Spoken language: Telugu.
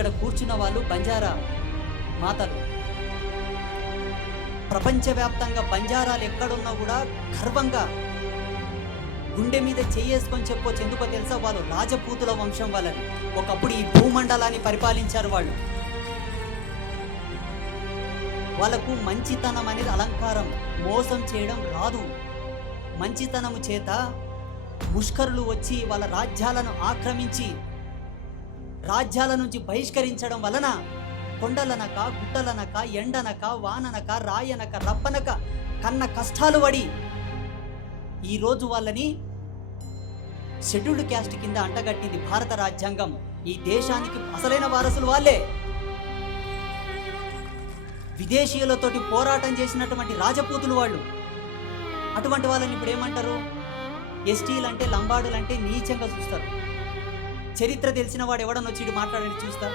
ఇక్కడ కూర్చున్న వాళ్ళు బంజారా మాతలు. ప్రపంచవ్యాప్తంగా బంజారాలు ఎక్కడున్నా కూడా గర్వంగా గుండె మీద చేసుకొని చెప్పొచ్చు. ఎందుకో తెలుసా? వాళ్ళు రాజపూతుల వంశం వాళ్ళని. ఒకప్పుడు ఈ భూమండలాన్ని పరిపాలించారు వాళ్ళు. వాళ్ళకు మంచితనం అనేది అలంకారం, మోసం చేయడం రాదు. మంచితనము చేత ముష్కరులు వచ్చి వాళ్ళ రాజ్యాలను ఆక్రమించి రాజ్యాల నుంచి బహిష్కరించడం వలన కొండలనక, గుట్టలనక, ఎండనక, వాననక, రాయనక, రప్పనక కన్న కష్టాలు పడి ఈరోజు వాళ్ళని షెడ్యూల్డ్ క్యాస్ట్ కింద అంటగట్టింది భారత రాజ్యాంగం. ఈ దేశానికి అసలైన వారసులు వాళ్ళే. విదేశీయులతోటి పోరాటం చేసినటువంటి రాజపూతులు వాళ్ళు. అటువంటి వాళ్ళని ఇప్పుడు ఏమంటారు? ఎస్టీలంటే, లంబాడులంటే నీచంగా చూస్తారు. చరిత్ర తెలిసిన వాడు ఎవడనొచ్చి మాట్లాడని చూస్తా.